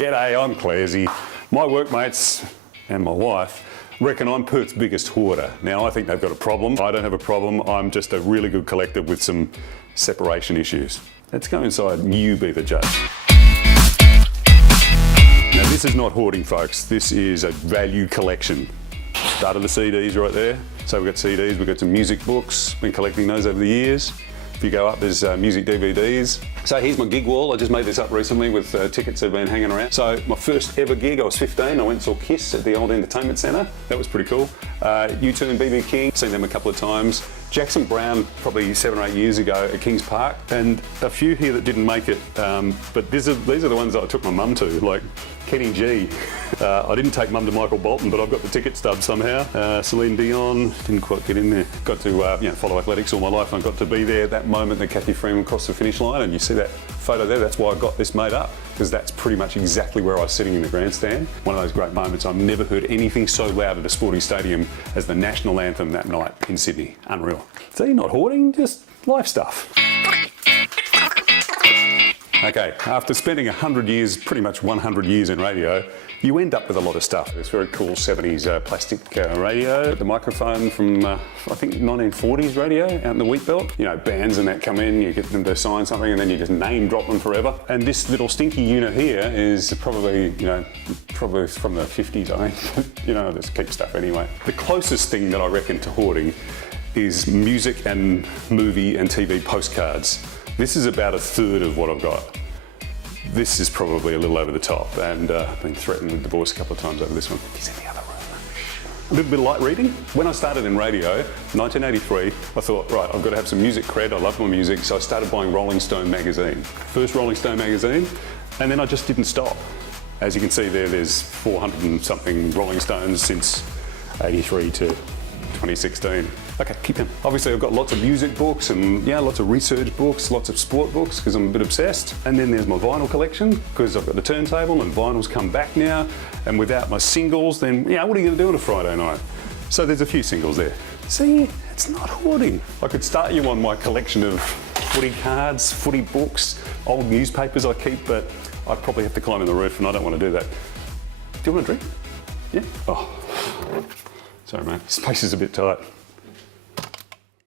G'day, I'm Clairsy. My workmates and my wife reckon I'm Perth's biggest hoarder. Now, I think they've got a problem. I don't have a problem. I'm just a really good collector with some separation issues. Let's go inside and you be the judge. Now, this is not hoarding, folks. This is a value collection. Started the CDs right there. So we've got CDs, we've got some music books, been collecting those over the years. If you go up, there's music DVDs. So here's my gig wall. I just made this up recently with tickets that have been hanging around. So my first ever gig, I was 15. I went and saw Kiss at the old entertainment centre. That was pretty cool. U2 and BB King, seen them a couple of times. Jackson Browne, probably 7 or 8 years ago at Kings Park. And a few here that didn't make it, but these are the ones that I took my mum to, like Kenny G. I didn't take mum to Michael Bolton, but I've got the ticket stub somehow. Celine Dion, didn't quite get in there. Got to follow athletics all my life, and I got to be there at that moment that Kathy Freeman crossed the finish line, and you see that photo there. That's why I got this made up, because that's pretty much exactly where I was sitting in the grandstand. One of those great moments. I've never heard anything so loud at a sporting stadium as the national anthem that night in Sydney. Unreal. See, not hoarding, just life stuff. Okay, after spending 100 years, pretty much 100 years in radio, you end up with a lot of stuff. This very cool 70s plastic radio, the microphone from, I think, 1940s radio out in the wheat belt. You know, bands and that come in, you get them to sign something and then you just name drop them forever. And this little stinky unit here is probably, probably from the 50s, I think. I just keep stuff anyway. The closest thing that I reckon to hoarding is music and movie and TV postcards. This is about 1/3 of what I've got. This is probably a little over the top, and I've been threatened with divorce a couple of times over this one. He's in the other room. A little bit of light reading. When I started in radio, 1983, I thought, right, I've got to have some music cred. I love my music, so I started buying Rolling Stone magazine. First Rolling Stone magazine, and then I just didn't stop. As you can see there, there's 400 and something Rolling Stones since 83 to 2016. Okay, keep in. Obviously, I've got lots of music books and lots of research books, lots of sport books because I'm a bit obsessed. And then there's my vinyl collection because I've got the turntable and vinyls come back now. And without my singles, then what are you going to do on a Friday night? So there's a few singles there. See, it's not hoarding. I could start you on my collection of footy cards, footy books, old newspapers I keep, but I'd probably have to climb in the roof and I don't want to do that. Do you want a drink? Yeah? Oh, sorry mate, space is a bit tight.